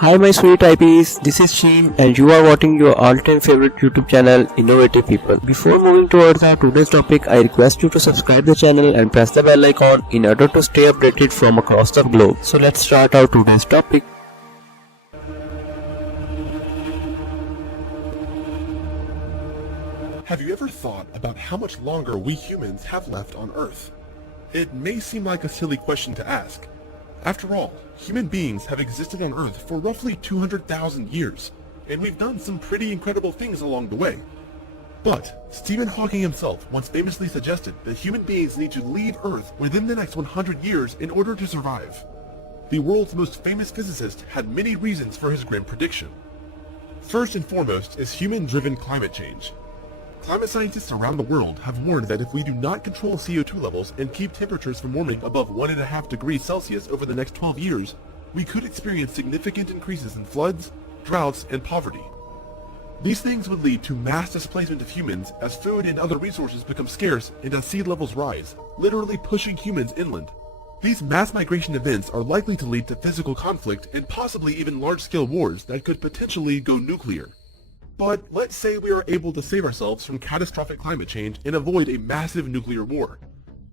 Hi my sweet IPs, this is Sheen and you are watching your all-time favorite YouTube channel, Innovative People. Before moving towards our today's topic, I request you to subscribe the channel and press the bell icon in order to stay updated from across the globe. So let's start our today's topic. Have you ever thought about how much longer we humans have left on Earth? It may seem like a silly question to ask. After all, human beings have existed on Earth for roughly 200,000 years, and we've done some pretty incredible things along the way. But Stephen Hawking himself once famously suggested that human beings need to leave Earth within the next 100 years in order to survive. The world's most famous physicist had many reasons for his grim prediction. First and foremost is human-driven climate change. Climate scientists around the world have warned that if we do not control CO2 levels and keep temperatures from warming above 1.5 degrees Celsius over the next 12 years, we could experience significant increases in floods, droughts, and poverty. These things would lead to mass displacement of humans as food and other resources become scarce and as sea levels rise, literally pushing humans inland. These mass migration events are likely to lead to physical conflict and possibly even large-scale wars that could potentially go nuclear. But let's say we are able to save ourselves from catastrophic climate change and avoid a massive nuclear war.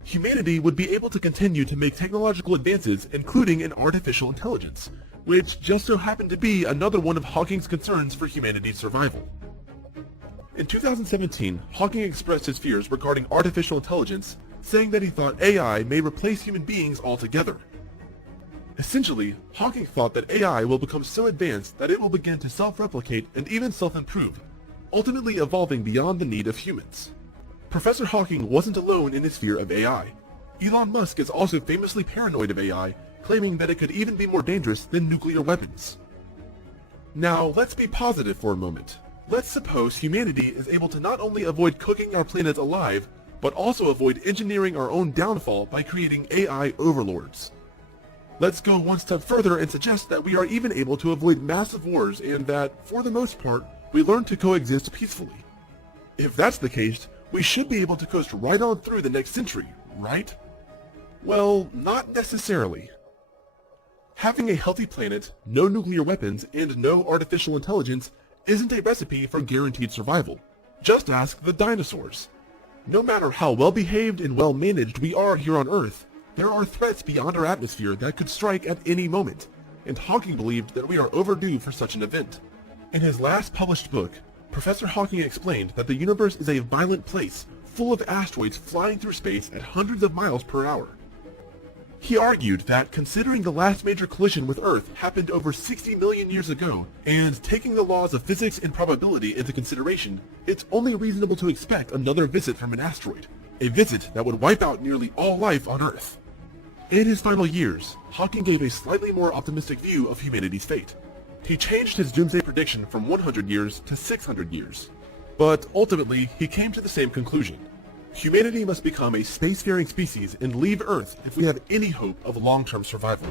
Humanity would be able to continue to make technological advances, including in artificial intelligence, which just so happened to be another one of Hawking's concerns for humanity's survival. In 2017, Hawking expressed his fears regarding artificial intelligence, saying that he thought AI may replace human beings altogether. Essentially, Hawking thought that AI will become so advanced that it will begin to self-replicate and even self-improve, ultimately evolving beyond the need of humans. Professor Hawking wasn't alone in his fear of AI. Elon Musk is also famously paranoid of AI, claiming that it could even be more dangerous than nuclear weapons. Now, let's be positive for a moment. Let's suppose humanity is able to not only avoid cooking our planet alive, but also avoid engineering our own downfall by creating AI overlords. Let's go one step further and suggest that we are even able to avoid massive wars and that, for the most part, we learn to coexist peacefully. If that's the case, we should be able to coast right on through the next century, right? Well, not necessarily. Having a healthy planet, no nuclear weapons, and no artificial intelligence isn't a recipe for guaranteed survival. Just ask the dinosaurs. No matter how well-behaved and well-managed we are here on Earth, there are threats beyond our atmosphere that could strike at any moment, and Hawking believed that we are overdue for such an event. In his last published book, Professor Hawking explained that the universe is a violent place, full of asteroids flying through space at hundreds of miles per hour. He argued that considering the last major collision with Earth happened over 60 million years ago, and taking the laws of physics and probability into consideration, it's only reasonable to expect another visit from an asteroid, a visit that would wipe out nearly all life on Earth. In his final years, Hawking gave a slightly more optimistic view of humanity's fate. He changed his doomsday prediction from 100 years to 600 years. But ultimately, he came to the same conclusion. Humanity must become a spacefaring species and leave Earth if we have any hope of long-term survival.